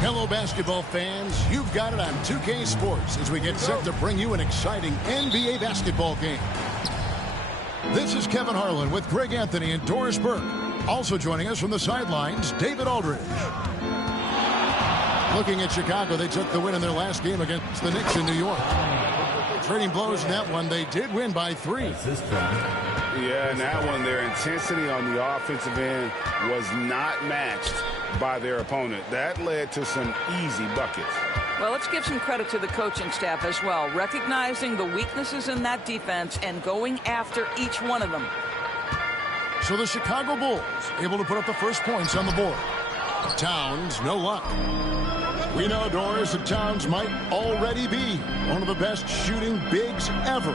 Hello, basketball fans. You've got it on 2K Sports as we get set to bring you an exciting NBA basketball game. This is Kevin Harlan with Greg Anthony and Doris Burke. Also joining us from the sidelines, David Aldridge. Looking at Chicago, they took the win in their last game against the Knicks in New York. Trading blows in that one, they did win by 3. Yeah, in that one, their intensity on the offensive end was not matched by their opponent. That led to some easy buckets. Well, let's give some credit to the coaching staff as well, recognizing the weaknesses in that defense and going after each one of them. So the Chicago Bulls able to put up the first points on the board. Towns, no luck. We know, Doris, that Towns might already be one of the best shooting bigs ever.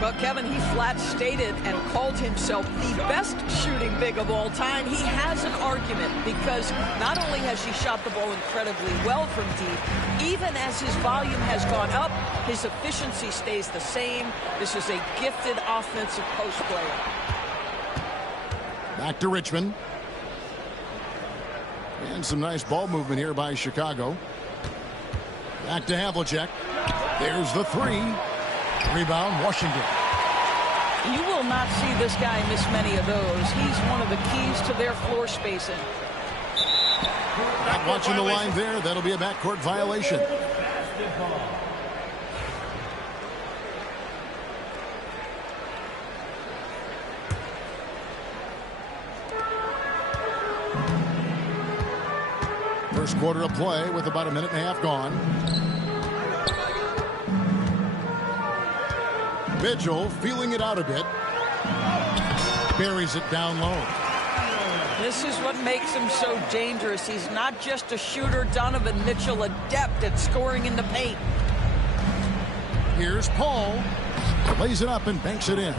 Well, Kevin, he flat stated and called himself the best shooting big of all time. He has an argument because not only has he shot the ball incredibly well from deep, even as his volume has gone up, his efficiency stays the same. This is a gifted offensive post player. Back to Richmond. And some nice ball movement here by Chicago. Back to Havlicek. There's the 3. Rebound, Washington. You will not see this guy miss many of those. He's one of the keys to their floor spacing. Not watching the line there. That'll be a backcourt violation. First quarter of play with about a minute and a half gone. Mitchell feeling it out a bit. Buries it down low. This is what makes him so dangerous. He's not just a shooter. Donovan Mitchell, adept at scoring in the paint. Here's Paul. Lays it up and banks it in.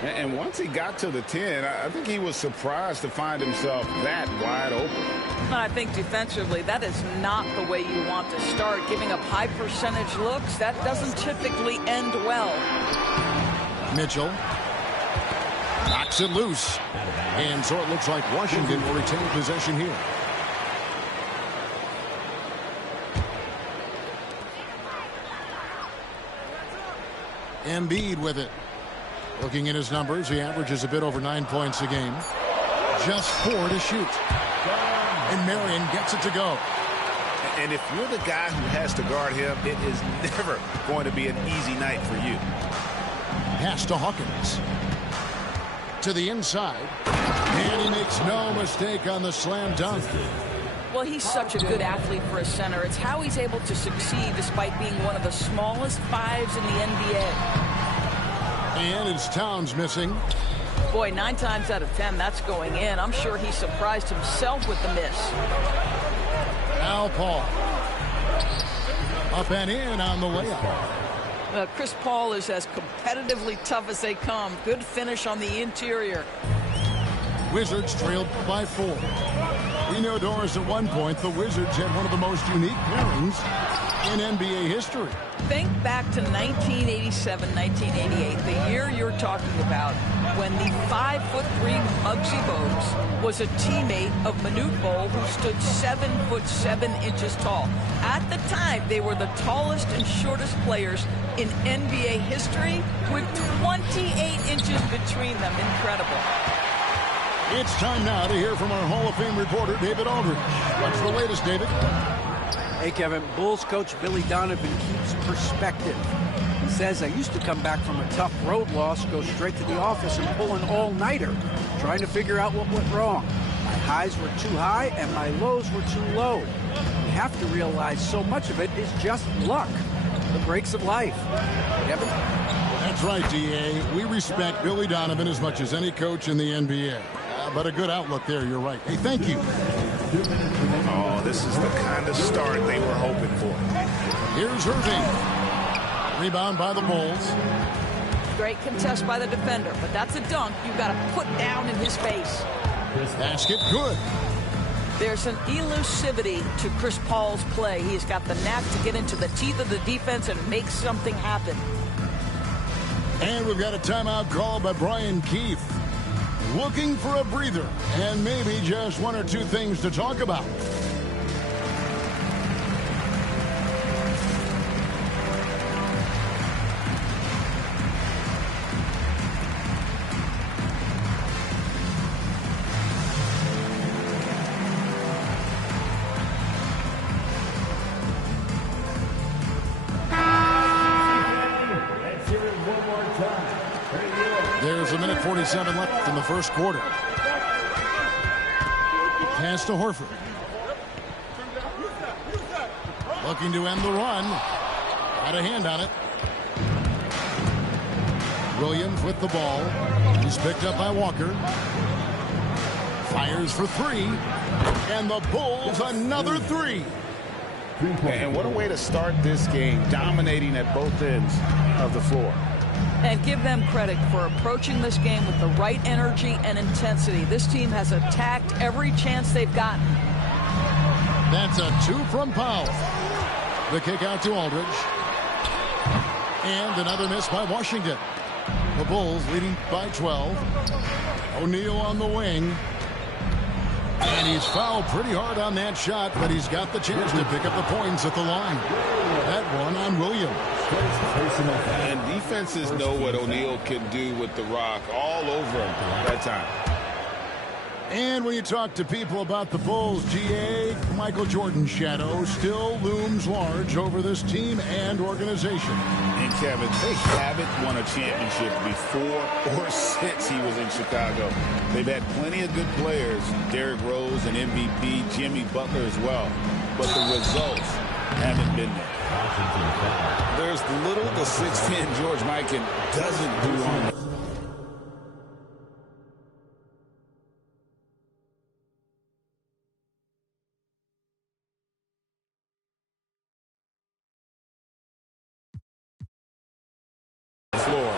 And once he got to the 10, I think he was surprised to find himself that wide open. I think defensively, that is not the way you want to start. Giving up high percentage looks, that doesn't typically end well. Mitchell knocks it loose. And so it looks like Washington will retain possession here. Embiid with it. Looking at his numbers, he averages a bit over 9 points a game. Just 4 to shoot. And Marion gets it to go. And if you're the guy who has to guard him, it is never going to be an easy night for you. Pass to Hawkins. To the inside. And he makes no mistake on the slam dunk. Well, he's such a good athlete for a center. It's how he's able to succeed despite being one of the smallest 5s in the NBA. And it's Towns missing. Boy, 9 times out of 10, that's going in. I'm sure he surprised himself with the miss. Now Paul. Up and in on the layup. Chris Paul is as competitively tough as they come. Good finish on the interior. Wizards trailed by 4. We know, Doris, at one point, the Wizards had one of the most unique pairings in NBA history. Think back to 1987, 1988, the year you're talking about, when the 5'3" Muggsy Bogues was a teammate of Manute Bol, who stood 7'7" tall. At the time, they were the tallest and shortest players in NBA history, with 28 inches between them. Incredible. It's time now to hear from our Hall of Fame reporter, David Aldridge. What's the latest, David? Hey, Kevin. Bulls coach Billy Donovan keeps perspective. He says, I used to come back from a tough road loss, go straight to the office and pull an all-nighter, trying to figure out what went wrong. My highs were too high and my lows were too low. You have to realize so much of it is just luck. The breaks of life. Kevin? That's right, D.A. We respect Billy Donovan as much as any coach in the NBA. But a good outlook there, you're right. Hey, thank you. Oh, this is the kind of start they were hoping for. Here's Irving. Rebound by the Bulls. Great contest by the defender, but that's a dunk you've got to put down in his face. Basket good. There's an elusivity to Chris Paul's play. He's got the knack to get into the teeth of the defense and make something happen. And we've got a timeout call by Brian Keefe. Looking for a breather and maybe just 1 or 2 things to talk about. 5:47 left in the first quarter. Pass to Horford. Looking to end the run. Got a hand on it. Williams with the ball. He's picked up by Walker. Fires for three. And the Bulls another three. And what a way to start this game, dominating at both ends of the floor. And give them credit for approaching this game with the right energy and intensity. This team has attacked every chance they've gotten. That's a 2 from Powell. The kick out to Aldridge. And another miss by Washington. The Bulls leading by 12. O'Neal on the wing. And he's fouled pretty hard on that shot, but he's got the chance to pick up the points at the line. That one on Williams. And defenses know what O'Neal can do with the rock all over him that time. And when you talk to people about the Bulls, GA, Michael Jordan's shadow still looms large over this team and organization. And Kevin, they haven't won a championship before or since he was in Chicago. They've had plenty of good players, Derrick Rose and MVP, Jimmy Butler as well. But the results haven't been there. There's little the 6'10" George Mikan doesn't do on the floor.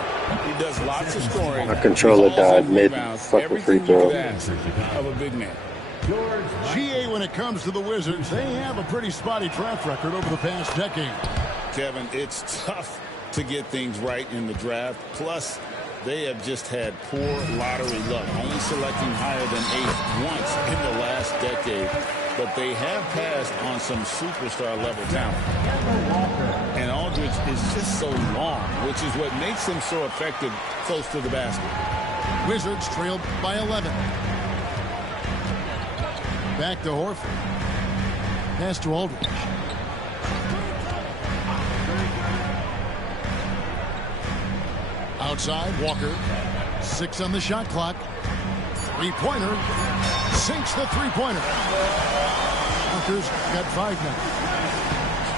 He does lots of scoring. My controller died mid fucking free throw. Of a big man. GA, when it comes to the Wizards, they have a pretty spotty track record over the past decade. Kevin, it's tough to get things right in the draft. Plus, they have just had poor lottery luck, only selecting higher than 8th once in the last decade. But they have passed on some superstar-level talent. And Aldridge is just so long, which is what makes him so effective close to the basket. Wizards trailed by 11. Back to Horford. Pass to Aldridge. Outside, Walker. 6 on the shot clock. Three-pointer. Sinks the three-pointer. Walker's got 5 now.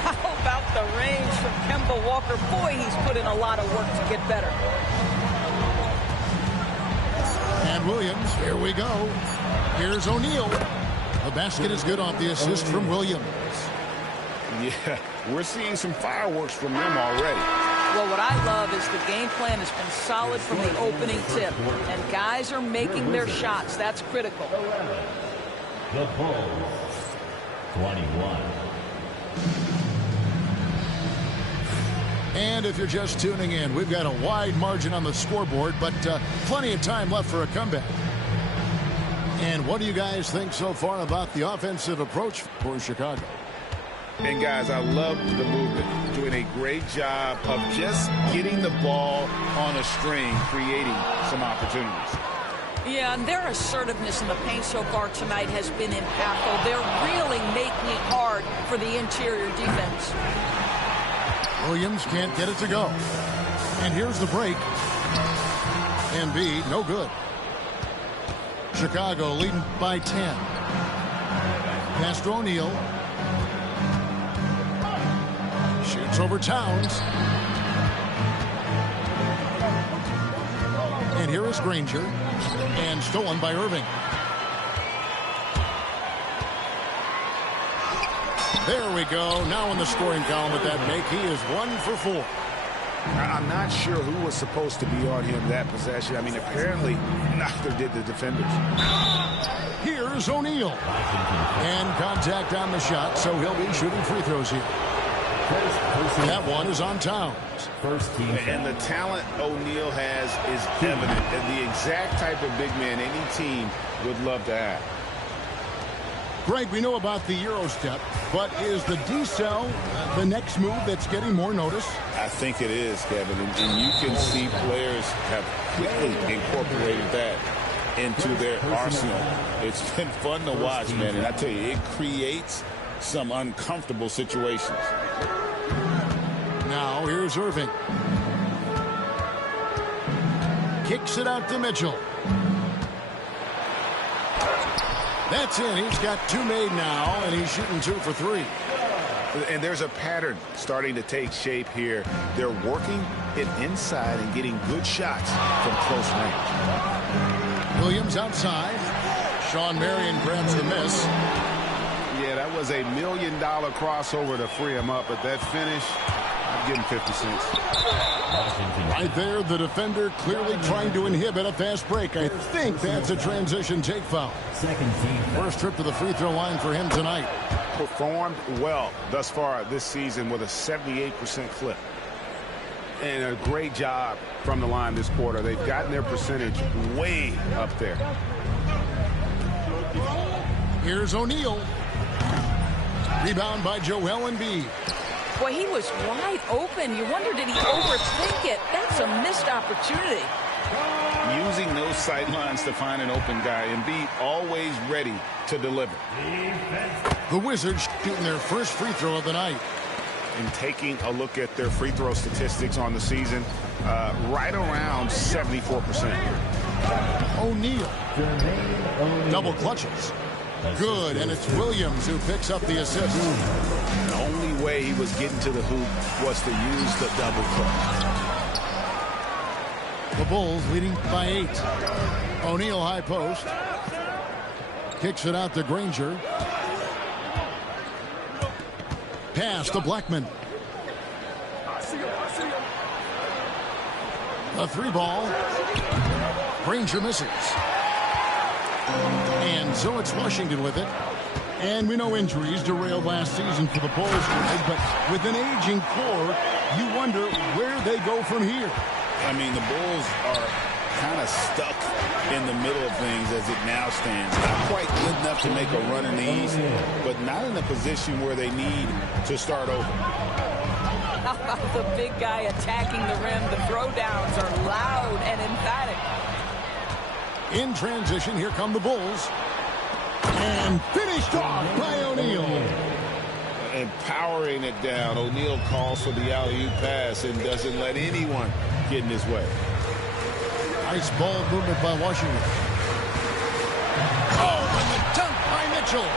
How about the range from Kemba Walker? Boy, he's put in a lot of work to get better. And Williams, here we go. Here's O'Neal. The basket is good off the assist from Williams. Yeah, we're seeing some fireworks from them already. Well, what I love is the game plan has been solid from the opening tip. And guys are making their shots. That's critical. The Bulls, 21. And if you're just tuning in, we've got a wide margin on the scoreboard, but plenty of time left for a comeback. And what do you guys think so far about the offensive approach for Chicago? And guys, I love the movement. Doing a great job of just getting the ball on a string, creating some opportunities. Yeah, and their assertiveness in the paint so far tonight has been impactful. They're really making it hard for the interior defense. Williams can't get it to go. And here's the break. Embiid, no good. Chicago leading by 10. Pass to O'Neal. Shoots over Towns. And here is Granger. And stolen by Irving. There we go. Now in the scoring column with that make, he is 1 for 4. I'm not sure who was supposed to be on him that possession. I mean, apparently neither did the defenders. Here's O'Neal. And contact on the shot, so he'll be shooting free throws here. That one is on Towns. And the talent O'Neal has is evident, and the exact type of big man any team would love to have. Greg, we know about the Euro step, but is the decel the next move that's getting more notice? I think it is, Kevin, and you can see players have quickly incorporated that into their arsenal. It's been fun to watch, man, and I tell you, it creates some uncomfortable situations. Now here's Irving. Kicks it out to Mitchell. That's in. He's got 2 made now, and he's shooting 2 for 3. And there's a pattern starting to take shape here. They're working it inside and getting good shots from close range. Williams outside. Sean Marion grabs the miss. Yeah, that was $1 million crossover to free him up, but that finish, I'm giving 50 cents. Right there, the defender clearly trying to inhibit a fast break. I think that's a transition take foul. Second team. First trip to the free throw line for him tonight. Performed well thus far this season with a 78% clip. And a great job from the line this quarter. They've gotten their percentage way up there. Here's O'Neal. Rebound by Joel Embiid. Boy, he was wide open. You wonder, did he overthink it? That's a missed opportunity. Using those sight lines to find an open guy. Embiid always ready to deliver. The Wizards shooting their first free throw of the night. And taking a look at their free throw statistics on the season, right around 74%. O'Neal. Double clutches. Good, and it's Williams who picks up the assist. The only way he was getting to the hoop was to use the double clutch. The Bulls leading by 8. O'Neal high post. Kicks it out to Granger. Pass to Blackman. A 3-ball. Granger misses. And so it's Washington with it. And we know injuries derailed last season for the Bulls, but with an aging core, you wonder where they go from here. I mean, the Bulls are kind of stuck in the middle of things as it now stands. Not quite good enough to make a run in the East, but not in a position where they need to start over. How about the big guy attacking the rim? The throwdowns are loud and emphatic. In transition, here come the Bulls. And finished off by O'Neal. And powering it down, O'Neal calls for the alley-oop pass and doesn't let anyone get in his way. Nice ball movement by Washington. Oh, and the dunk by Mitchell.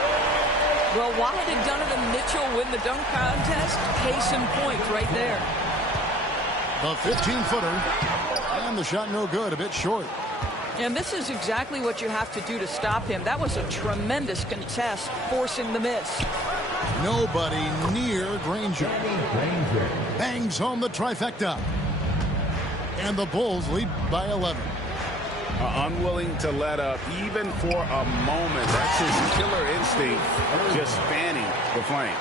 Well, why did Donovan Mitchell win the dunk contest? Case in point right there. A 15-footer. And the shot no good, a bit short. And this is exactly what you have to do to stop him. That was a tremendous contest, forcing the miss. Nobody near Granger. Bangs home the trifecta. And the Bulls lead by 11. Unwilling to let up even for a moment. That's his killer instinct, just fanning the flames.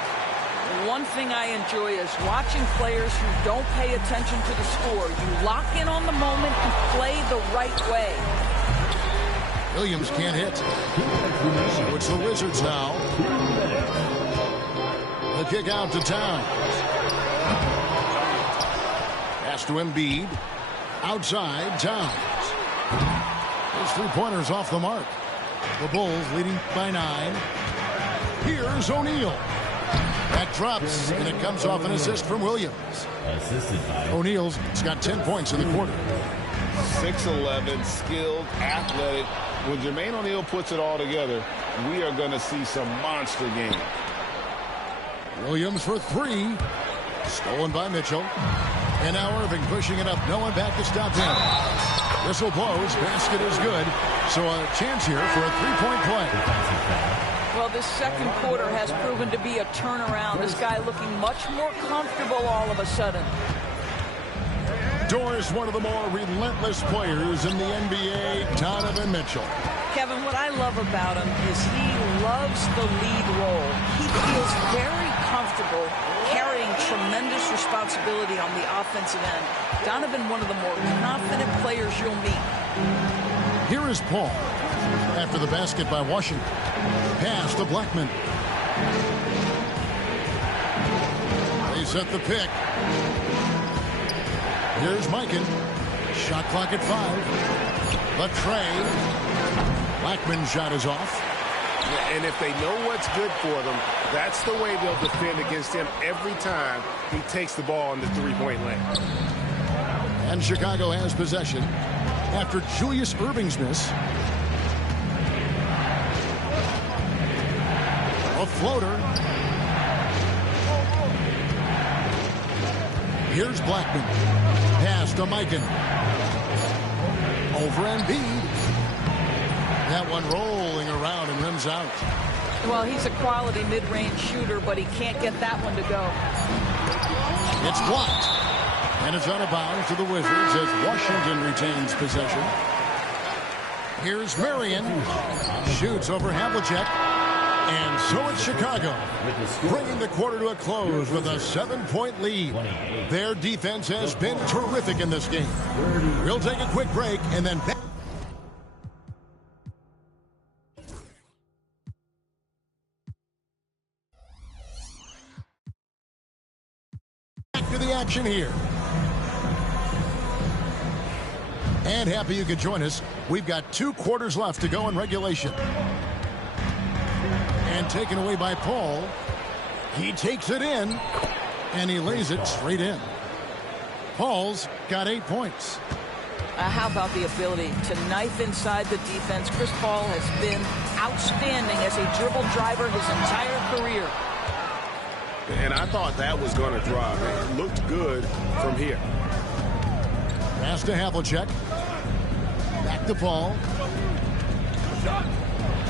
One thing I enjoy is watching players who don't pay attention to the score. You lock in on the moment and play the right way. Williams can't hit. So it's the Wizards now. The kick out to Towns. Pass to Embiid. Outside, Towns. His three-pointer's off the mark. The Bulls leading by 9. Here's O'Neal. That drops, and it comes off an assist from Williams. O'Neal's got 10 points in the quarter. 6'11", skilled, athletic. When Jermaine O'Neal puts it all together, we are going to see some monster games. Williams for 3. Stolen by Mitchell. And now Irving pushing it up. No one back to stop him. Whistle blows. Basket is good. So a chance here for a three-point play. Well, this second quarter has proven to be a turnaround. This guy looking much more comfortable all of a sudden. Doris, one of the more relentless players in the NBA, Donovan Mitchell. Kevin, what I love about him is he loves the lead role. He feels very comfortable carrying tremendous responsibility on the offensive end. Donovan, one of the more confident players you'll meet. Here is Paul after the basket by Washington. Pass to Blackman. They set the pick. Here's Mikan. Shot clock at 5. The tray. Blackman's shot is off. And if they know what's good for them, that's the way they'll defend against him every time he takes the ball in the three-point lane. And Chicago has possession. after Julius Erving's miss. A floater. Here's Blackman. Pass to Mikan. Over Embiid. That one rolling around and rims out. Well, he's a quality mid-range shooter, but he can't get that one to go. It's blocked. And it's out of bounds to the Wizards as Washington retains possession. Here's Marion. Shoots over Havlicek. And so it's Chicago, bringing the quarter to a close with a 7-point lead. Their defense has been terrific in this game. We'll take a quick break and then back to the action here. And happy you could join us. We've got 2 quarters left to go in regulation. And taken away by Paul. He takes it in, and he lays it straight in. Paul's got 8 points. How about the ability to knife inside the defense? Chris Paul has been outstanding as a dribble driver his entire career. And I thought that was going to drop. It looked good from here. Pass to Havlicek. Back to Paul.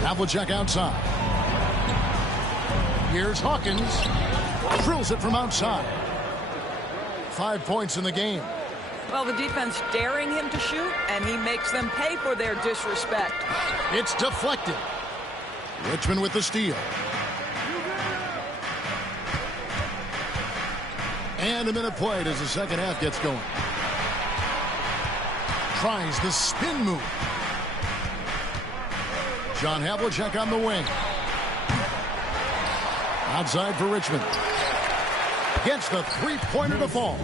Havlicek outside. Here's Hawkins. Drills it from outside. 5 points in the game. Well, the defense daring him to shoot, and he makes them pay for their disrespect. It's deflected. Richmond with the steal. And a minute played as the second half gets going. Tries the spin move. John Havlicek on the wing. Outside for Richmond. Gets the three-pointer to fall.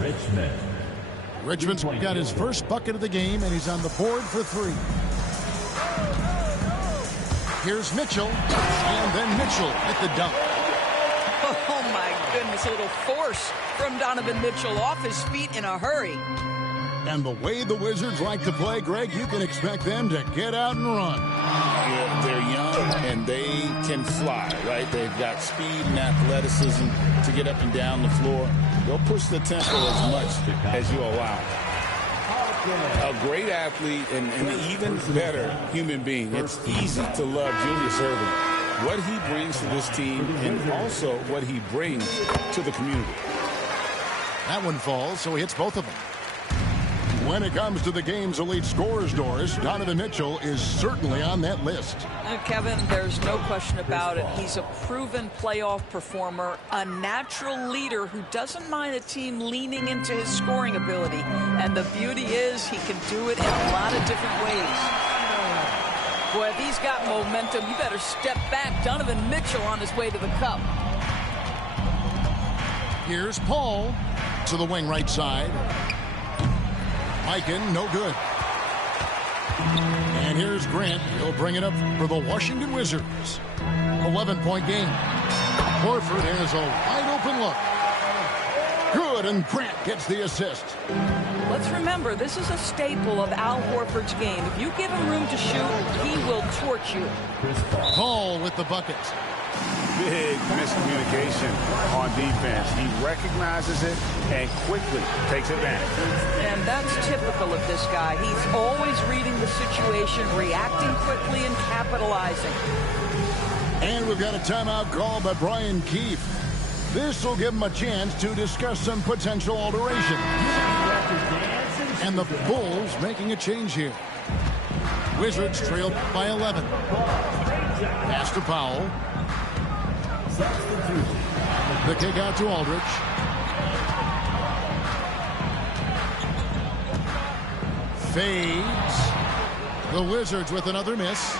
Richmond's got his first bucket of the game, and he's on the board for 3. Here's Mitchell, and then Mitchell at the dunk. Oh, my goodness, a little force from Donovan Mitchell off his feet in a hurry. And the way the Wizards like to play, Greg, you can expect them to get out and run. Yeah, they're young and they can fly, right? They've got speed and athleticism to get up and down the floor. They'll push the tempo as much as you allow. A great athlete and an even better human being. It's easy to love Julius Erving. What he brings to this team and also what he brings to the community. That one falls, so he hits both of them. When it comes to the game's elite scorers, Doris, Donovan Mitchell is certainly on that list. Kevin, there's no question about it. He's a proven playoff performer, a natural leader who doesn't mind a team leaning into his scoring ability. And the beauty is he can do it in a lot of different ways. Boy, if he's got momentum, you better step back. Donovan Mitchell on his way to the cup. Here's Paul to the wing right side. Mikan, no good. And here's Grant. He'll bring it up for the Washington Wizards. 11-point game. Horford has a wide-open look. Good, and Grant gets the assist. Let's remember, this is a staple of Al Horford's game. If you give him room to shoot, he will torch you. Paul with the bucket. Big miscommunication on defense. He recognizes it and quickly takes advantage. And that's typical of this guy. He's always reading the situation, reacting quickly, and capitalizing. And we've got a timeout called by Brian Keefe. This will give him a chance to discuss some potential alteration. And the Bulls making a change here. Wizards trailed by 11. Pass to Powell. The kick out to Aldridge. Fades. The Wizards with another miss.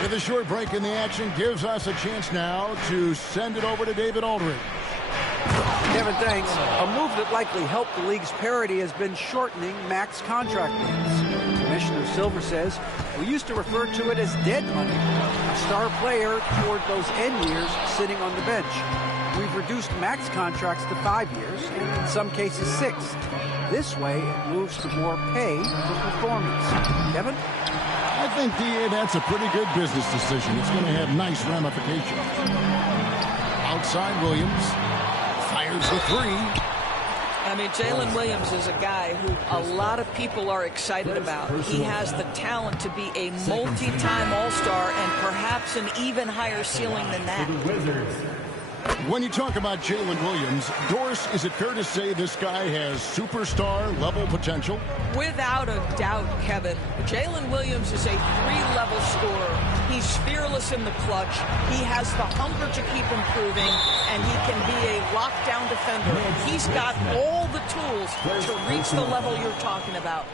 With a short break in the action, gives us a chance now to send it over to David Aldridge. Kevin, thanks. A move that likely helped the league's parity has been shortening max contract lengths. Commissioner Silver says, we used to refer to it as dead money, a star player toward those end years sitting on the bench. We've reduced max contracts to 5 years, and in some cases 6. This way, it moves to more pay for performance. Kevin? I think, DA, that's a pretty good business decision. It's going to have nice ramifications. Outside, Williams fires the three. I mean, Jalen Williams is a guy who a lot of people are excited about. He has the talent to be a multi-time All-Star and perhaps an even higher ceiling than that. When you talk about Jalen Williams, Doris, is it fair to say this guy has superstar-level potential? Without a doubt, Kevin. Jalen Williams is a three-level scorer. He's fearless in the clutch. He has the hunger to keep improving, and he can be a lockdown defender. He's got all the tools to reach the level you're talking about.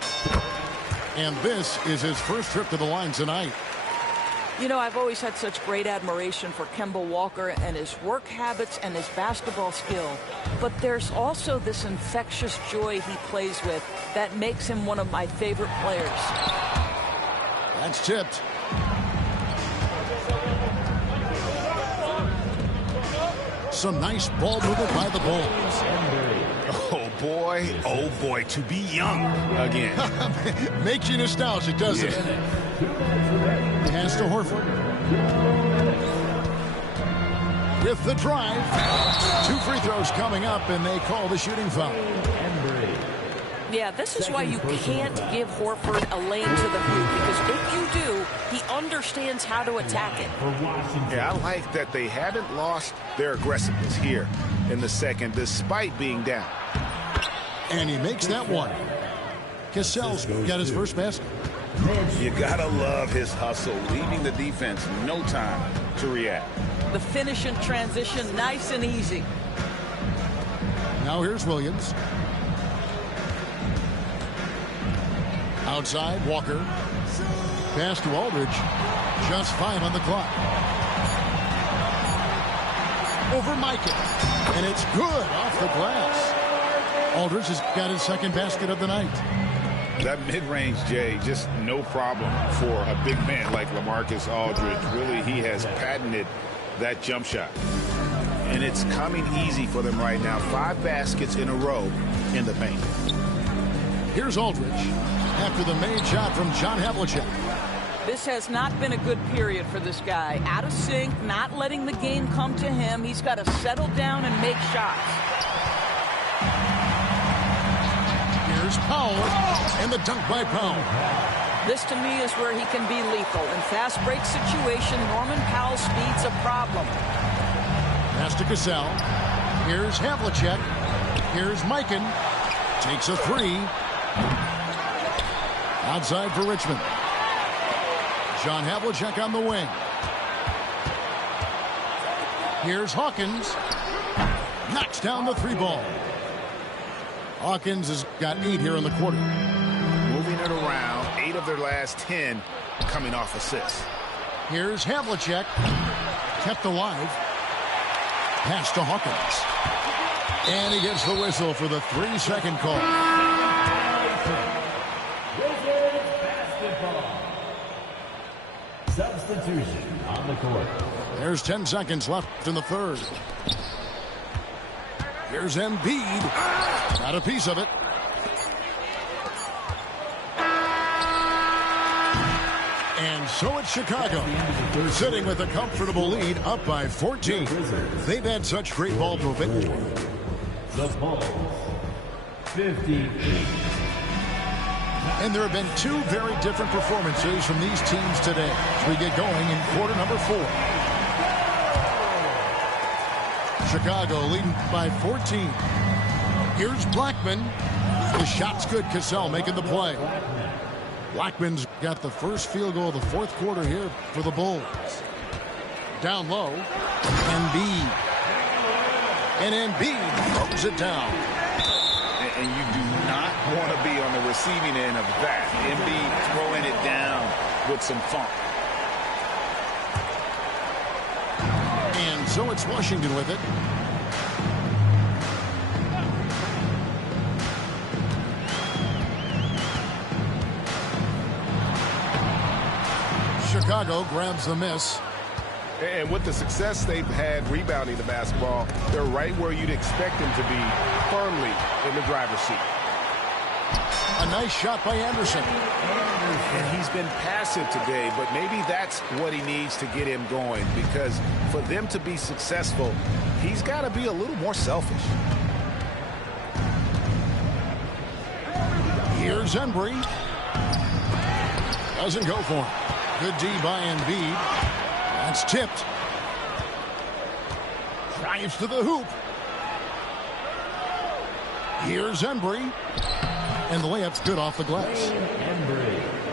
And this is his first trip to the line tonight. You know, I've always had such great admiration for Kemba Walker and his work habits and his basketball skill. But there's also this infectious joy he plays with that makes him one of my favorite players. That's tipped. Some nice ball movement by the Bulls. Oh boy, to be young again. Makes you nostalgic, doesn't it? Pass to Horford. With the drive. 2 free throws coming up, and they call the shooting foul. Yeah, this is why you can't give Horford a lane to the hoop, because if you do, he understands how to attack it. Yeah, I like that they haven't lost their aggressiveness here in the second, despite being down. And he makes that one. Cassell's got his first basket. You gotta love his hustle, leaving the defense no time to react. The finish in transition, nice and easy. Now here's Williams. Outside, Walker. Pass to Aldridge. Just 5 on the clock. Over Mikan. And it's good off the glass. Aldridge has got his second basket of the night. That mid-range, Jay, just no problem for a big man like LaMarcus Aldridge. Really, he has patented that jump shot. And it's coming easy for them right now. 5 baskets in a row in the paint. Here's Aldridge after the made shot from John Havlicek. This has not been a good period for this guy. Out of sync, not letting the game come to him. He's got to settle down and make shots. Here's Powell, and the dunk by Powell. This, to me, is where he can be lethal. In fast break situation, Norman Powell's speed's a problem. Pass to Cassell. Here's Havlicek. Here's Mikan. Takes a 3. Outside for Richmond. John Havlicek on the wing. Here's Hawkins. Knocks down the 3 ball. Hawkins has got 8 here in the quarter. Moving it around, 8 of their last 10 coming off assists. Here's Havlicek. Kept alive. Pass to Hawkins. And he gets the whistle for the 3-second call. Substitution on the court. There's 10 seconds left in the third. Here's Embiid. Got a piece of it. And so it's Chicago, sitting with a comfortable lead, up by 14. They've had such great ball movement. The Bulls, 58. And there have been 2 very different performances from these teams today as we get going in quarter number 4. Chicago leading by 14. Here's Blackman. The shot's good. Cassell making the play. Blackman's got the first field goal of the 4th quarter here for the Bulls. Down low. Embiid. And Embiid throws it down. And you do not want to be on the receiving end of that. Embiid throwing it down with some funk. And so it's Washington with it. Chicago grabs the miss. And with the success they've had rebounding the basketball, they're right where you'd expect them to be, firmly in the driver's seat. A nice shot by Anderson. And he's been passive today, but maybe that's what he needs to get him going, because for them to be successful, he's got to be a little more selfish. Here's Embry. Doesn't go for him. Good D by Embiid. That's tipped. Drives to the hoop. Here's Embry. And the layup's good off the glass.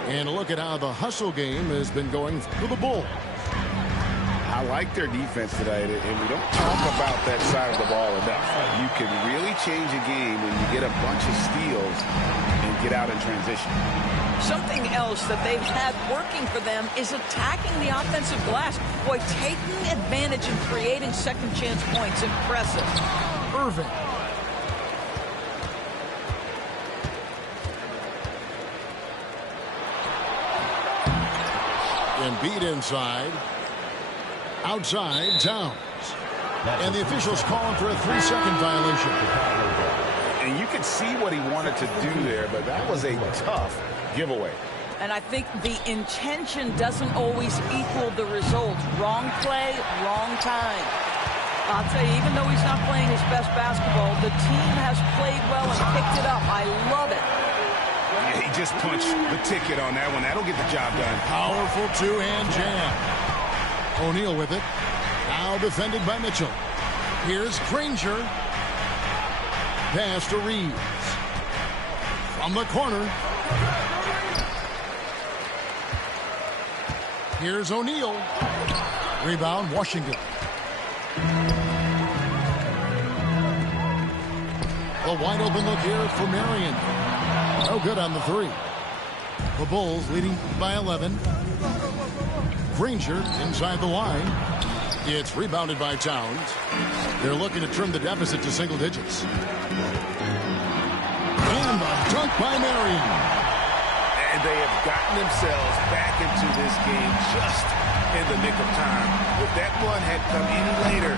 And look at how the hustle game has been going for the Bulls. I like their defense tonight, and we don't talk about that side of the ball enough. You can really change a game when you get a bunch of steals and get out in transition. Something else that they've had working for them is attacking the offensive glass. Boy, taking advantage and creating second chance points. Impressive. Irving. Embiid inside. Outside, Towns. And the officials calling for a 3-second violation. And you can see what he wanted to do there, but that was a tough giveaway. And I think the intention doesn't always equal the result. Wrong play, wrong time. I'll tell you, even though he's not playing his best basketball, the team has played well and picked it up. I love it. Yeah, he just punched the ticket on that one. That'll get the job done. Powerful two-hand jam. O'Neal with it. Now defended by Mitchell. Here's Granger. Pass to Reeves. From the corner. Here's O'Neal. Rebound, Washington. The wide open look here for Marion. No good on the three. The Bulls leading by 11. Granger inside the line. It's rebounded by Towns. They're looking to trim the deficit to single digits. And a dunk by Marion. And they have gotten themselves back into this game just in the nick of time. If that one had come any later,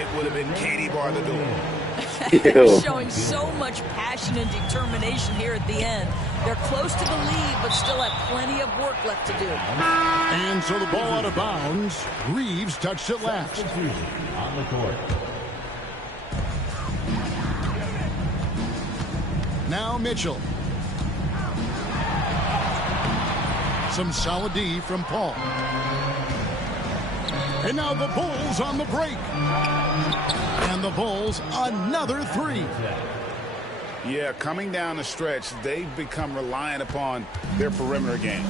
it would have been Katie bar the door. Showing so much passion and determination here at the end. They're close to the lead, but still have plenty of work left to do. And so the ball out of bounds. Reeves touched it last. On the court. Now Mitchell. Some solid D from Paul. And now the Bulls on the break. And the Bulls another three. Yeah, coming down the stretch, they've become reliant upon their perimeter game.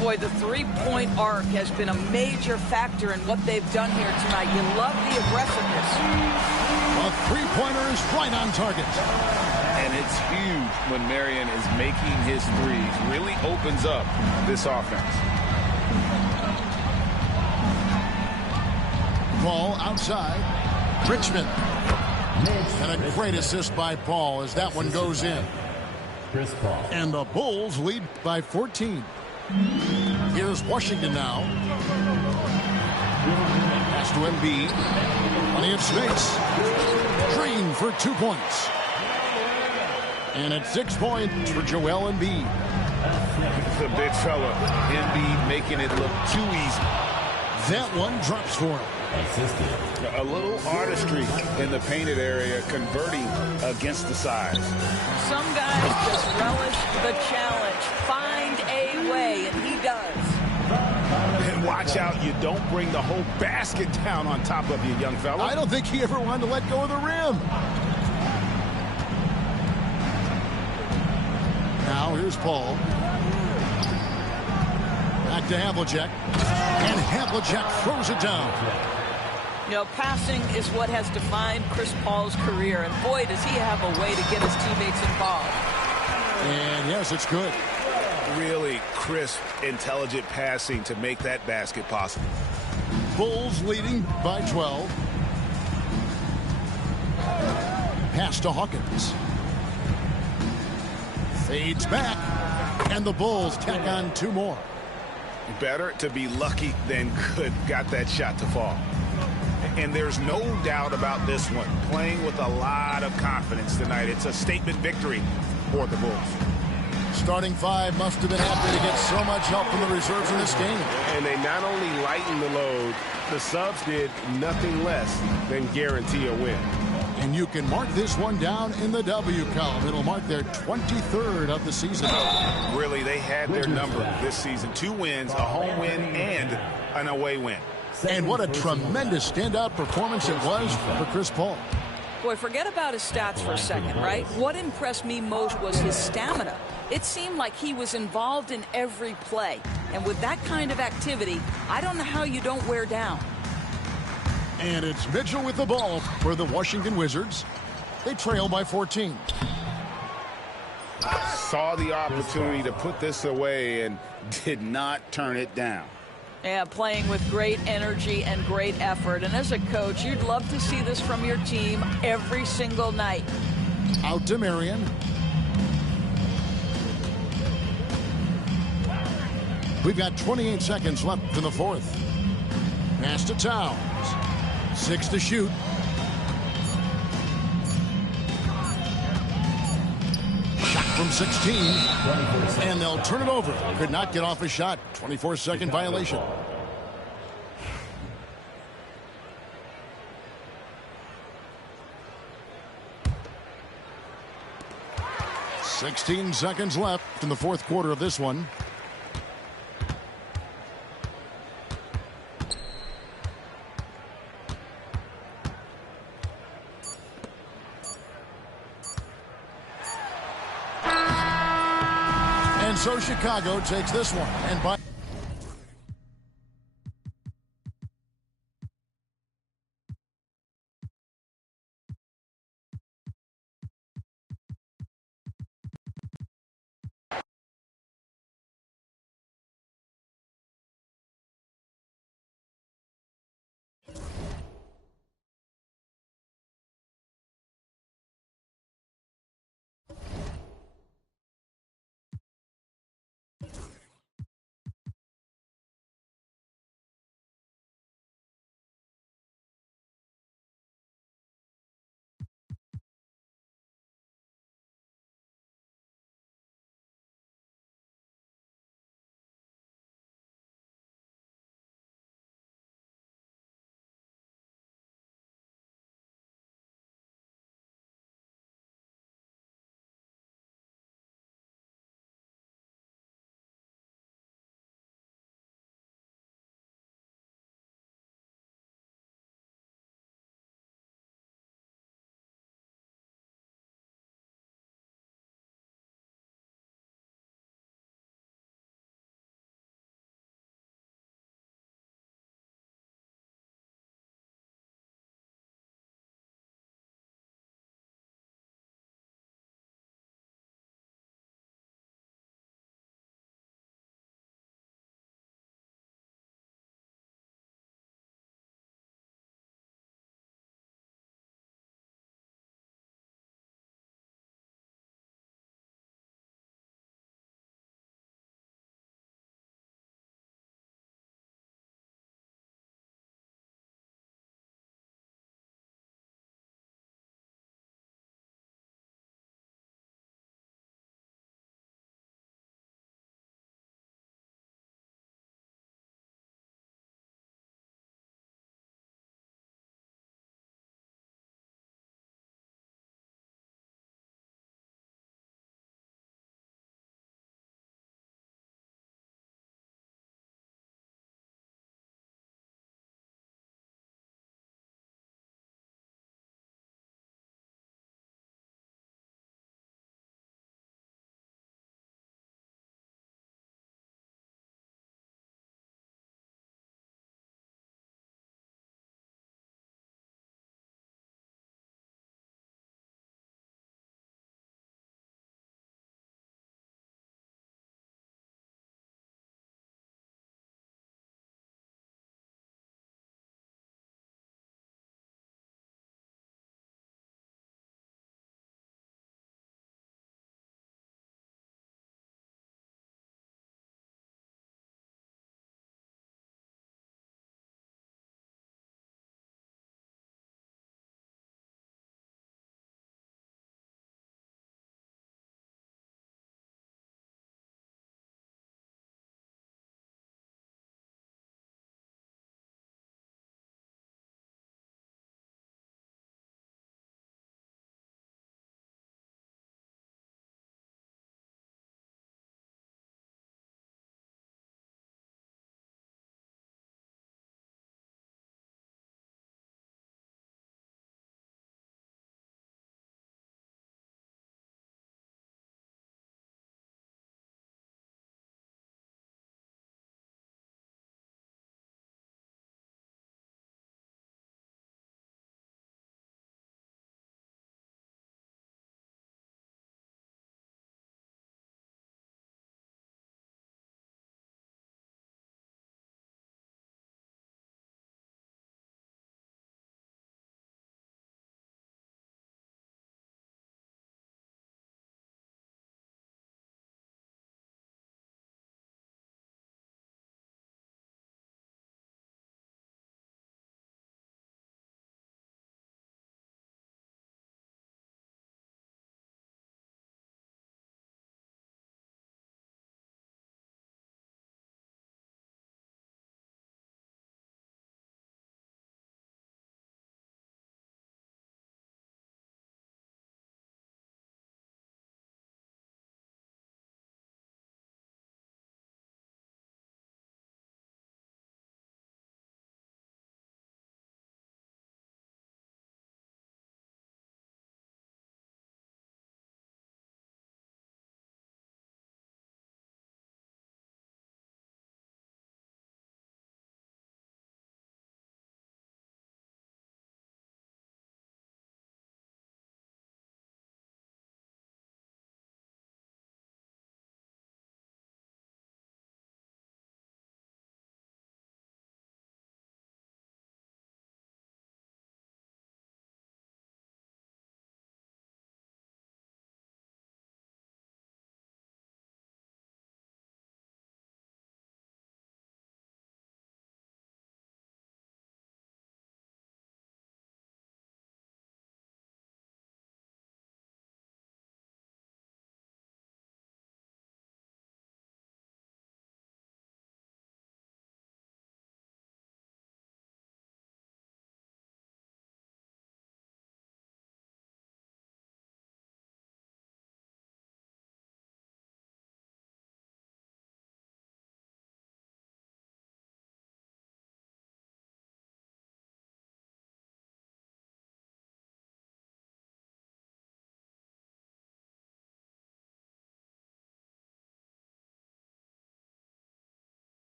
Boy, the three-point arc has been a major factor in what they've done here tonight. You love the aggressiveness. A three-pointer is right on target. And it's huge when Marion is making his threes. Really opens up this offense. Ball outside. Richmond. And a great assist by Paul as that one goes in. Chris Paul. And the Bulls lead by 14. Here's Washington now. Pass to Embiid. Plenty of space. Green for 2 points. And it's 6 points for Joel Embiid. The big fella, Embiid, making it look too easy. That one drops for him. Assisted. A little artistry in the painted area, converting against the size. Some guys just relish the challenge. Find a way, and he does. And watch out, you don't bring the whole basket down on top of you, young fella. I don't think he ever wanted to let go of the rim. Now here's Paul. Back to Havlicek. And Havlicek throws it down. You know, passing is what has defined Chris Paul's career. And boy, does he have a way to get his teammates involved. And yes, it's good. Really crisp, intelligent passing to make that basket possible. Bulls leading by 12. Pass to Hawkins. Fades back. And the Bulls tack on 2 more. Better to be lucky than good. Got that shot to fall. And there's no doubt about this one. Playing with a lot of confidence tonight. It's a statement victory for the Bulls. Starting five must have been happy to get so much help from the reserves in this game. And they not only lightened the load, the subs did nothing less than guarantee a win. And you can mark this one down in the W column. It'll mark their 23rd of the season. Really, they had their number this season. 2 wins, a home win, and an away win. And what a tremendous standout performance it was for Chris Paul. Boy, forget about his stats for a second, right? What impressed me most was his stamina. It seemed like he was involved in every play. And with that kind of activity, I don't know how you don't wear down. And it's Mitchell with the ball for the Washington Wizards. They trail by 14. Saw the opportunity to put this away and did not turn it down. Yeah, playing with great energy and great effort. And as a coach, you'd love to see this from your team every single night. Out to Marion. We've got 28 seconds left in the fourth. Pass to Towns. 6 to shoot. Shot from 16. And they'll turn it over. Could not get off a shot. 24-second violation. "16 seconds left in the fourth quarter of this one. And so Chicago takes this one. And by